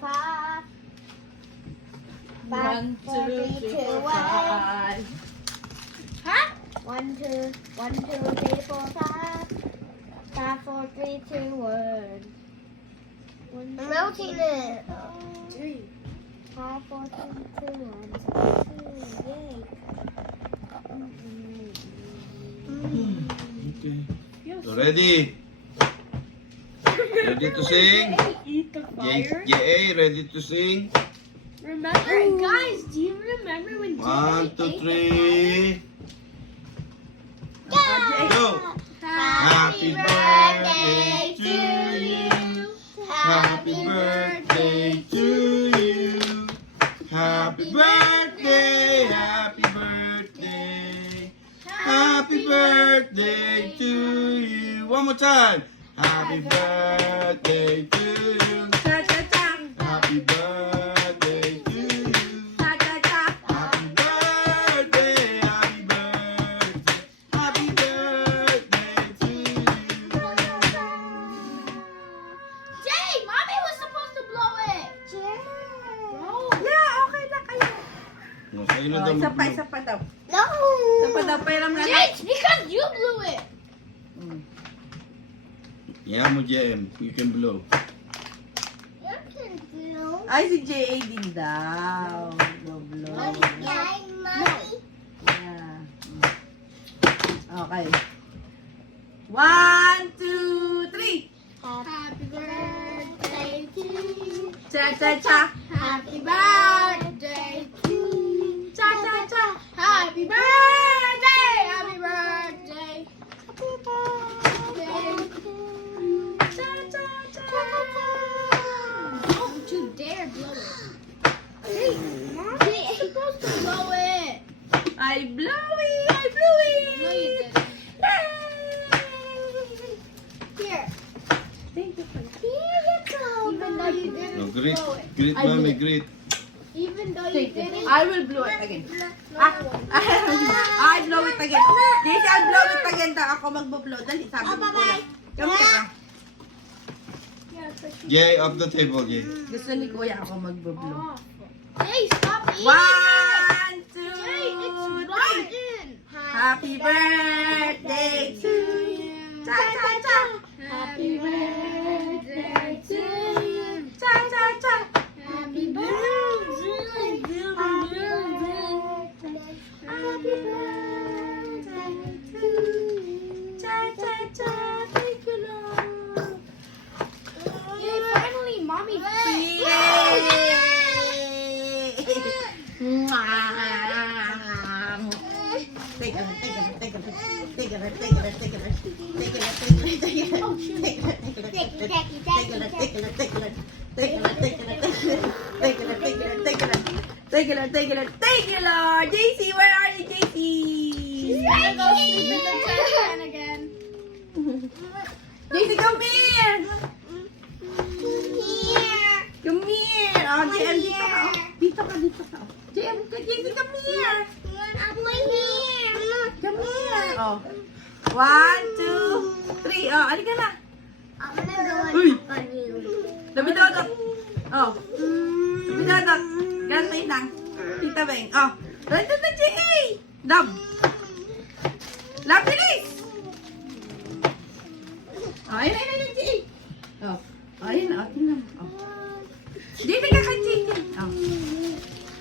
Five. 1, 2, 3, 4, 5. Huh? 1, 2, 1, 2, 3, 4, 5. 5, 4, 3, 2, 1. I'm melting it. 3. 5, 4, 3, 2, 1. Yay. Okay. So ready? Ready to sing? Eat the fire. J.A. ready to sing? Remember, guys, do you remember when 1, 2, 3. Yeah. Go! Happy birthday to you. Happy birthday to you. Happy birthday, happy birthday. Happy birthday to you. One more time. Happy birthday to you. Cha-cha-cha. Happy birthday to you. Cha-cha-cha. Happy birthday, happy birthday. Happy birthday to you. Jay, mommy was supposed to blow it. Bro. Yeah, okay na kayo. No, sa'yo na Oh, daw isa pa, mag-blow. isa pa daw. No. Isa pa daw, pairam na Jay, it's because you blew it. Yeah, mo JM, you can blow. You can blow. Ay, si J.A. din daw. Blow. Yeah, mommy. Yeah. Okay. 1, 2, 3. Happy birthday to you. Cha-cha-cha. Happy birthday to you. Cha-cha-cha. Happy birthday. Happy birthday. Happy birthday. Cha-cha-cha. Don't you dare blow it. Hey, Mommy is supposed to blow it. I blow it. I blew it. No, you didn't. Here. Thank you for Here you go. Even though you didn't No, greet, blow it. greet I mommy, blew. greet. Even though you Thank you. didn't. I will blow it again. No, I blow it again. This, I'll blow it again. Ako magbo-blow. Dali, sabi Oh, mo. bye-bye. Come here. Jay, off the table, Jay. Gusto ni Kuya ako magbo-blow. Hey, stop eating 1, 2, Jay, it's 3. rotten. Happy birthday to you. Cha-cha-cha. Happy birthday to you. Cha-cha-cha. Happy birthday. Happy birthday to you. Cha-cha-cha. Thank you, Lord. Yay, finally, mommy. Take it. Take it, Lord. JC, where are you, JC? She's gonna go sleep in the trash can again. JC, come here. Here. Come here. Oh, JM, dito ka. Oh. Dito ka. JM, JC, come here. I'm here. Come here. Oh. 1, 2, 3. Oh, alika na. I'm gonna Uy! go on you. Dabidodot. Oh. Dabidodot. Ganun lang. Tita Beng. Oh. Dito na, JA. Dab. Lab, bilis. Oh, ayun, JA. Oh. Oh, ayun. Oh, tingnan mo. Oh. Dito ka kay JJ. Oh.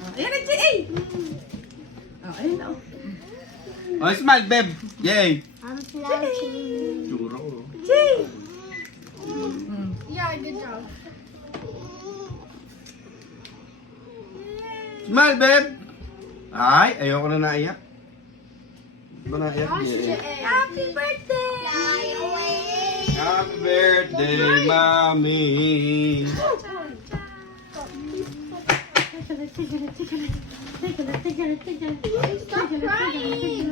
Oh, ayun na, JA. Oh, ayun na. Oh. Oh, smile, babe. Yay! I'm floating. Churro. JA. Yeah, good job. Smile, babe! Ay, ayoko na naiyak. Ba naiyak? Yeah. Happy birthday. Fly away. Happy birthday, mommy! Stop crying.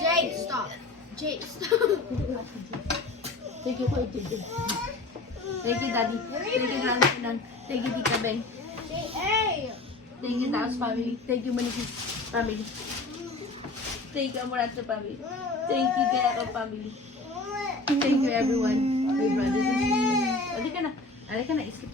Jake, stop. Jake, stop. Thank you, Kuya JJ. Thank you, Daddy. Thank you, Nan. Thank you, Tita Beng. Hey. Thank you, Taos family. Thank you, Manikis family. Thank you, Amorata family. Thank you, Gayako family. Thank you everyone. My brothers and sisters. Halika na. Halika na. Isip